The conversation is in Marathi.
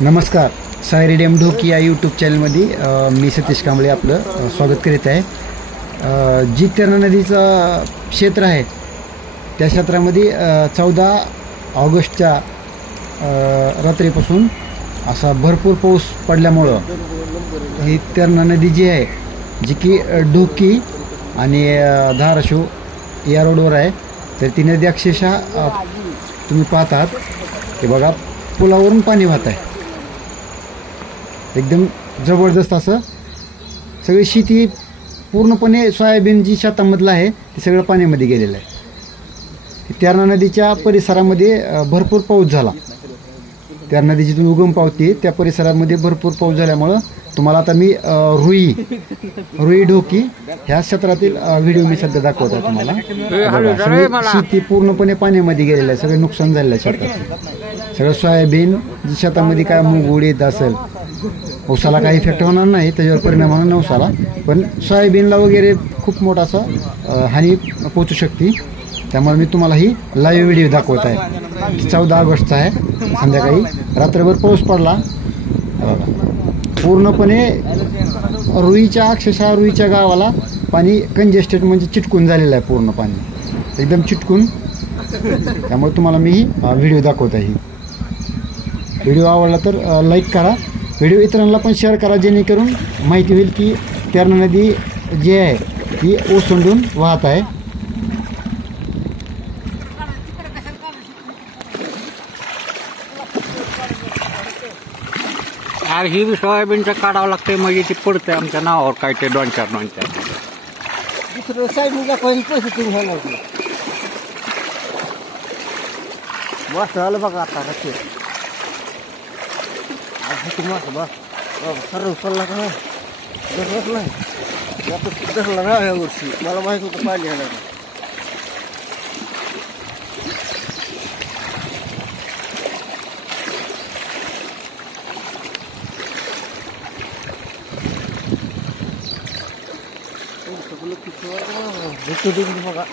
नमस्कार. सायरी डॅम ढोकी या यूट्यूब चॅनलमध्ये मी सतीश कांबळे आपलं स्वागत करीत आहे. जी तेरणा नदीचं क्षेत्र आहे त्या क्षेत्रामध्ये 14 ऑगस्टच्या रात्रीपासून असा भरपूर पाऊस पडल्यामुळं ही तेरणा नदी जी आहे जी की ढोकी आणि धाराशिव या रोडवर आहे, तर ती नदी अक्षरशः तुम्ही पाहतात की बघा पुलावरून पाणी वाहत आहे. एकदम जबरदस्त असं सगळी शेती पूर्णपणे सोयाबीन जी शेतामधलं आहे ते सगळं पाण्यामध्ये गेलेलं आहे. तेरणा नदीच्या परिसरामध्ये भरपूर पाऊस झाला. तेरणा नदीची तुम्ही उगम पावती त्या परिसरामध्ये भरपूर पाऊस झाल्यामुळं तुम्हाला आता मी रुई ढोकी ह्या क्षेत्रातील व्हिडिओ मी सध्या दाखवत आहे तुम्हाला. शेती पूर्णपणे पाण्यामध्ये गेलेलं आहे, सगळं नुकसान झालेलं आहे शेताचं. सगळं सोयाबीन जी शेतामध्ये काय मूग उडीद असेल, ऊसाला काही इफेक्ट होणार नाही, त्याच्यावर परिणाम होणार नाही ऊसाला, पण सोयाबीनला वगैरे खूप मोठा असा हानी पोचू शकते. त्यामुळे मी तुम्हाला ही लाईव्ह व्हिडिओ दाखवत आहे. 14 ऑगस्टचा आहे, संध्याकाळी रात्रभर पाऊस पडला. बघा पूर्णपणे अक्षरशः रुईच्या गावाला पाणी कंजेस्टेड म्हणजे चिटकून झालेलं आहे, पूर्ण पाणी एकदम चिटकून. त्यामुळे तुम्हाला मी ही व्हिडिओ दाखवत आहे. व्हिडिओ आवडला तर लाईक करा, व्हिडिओ इतरांना पण शेअर करा, जेणेकरून माहिती होईल की तेरणा नदी जी आहे ती ओसंडून वाहत आहे. यार ही बी सोयाबीनचं काढावं लागतंय, म्हणजे ती पडते आमच्या नावावर काय ते 2-4 दुसरं साईडला काही पैसे तुम्ही घ्यायला मस्त झालं बघा. आता नक्की मस्त बस सर्व उचलला का नाही धरला ना ह्या वर्षी. मला माहित होतं पाणी घ्यायला. बघा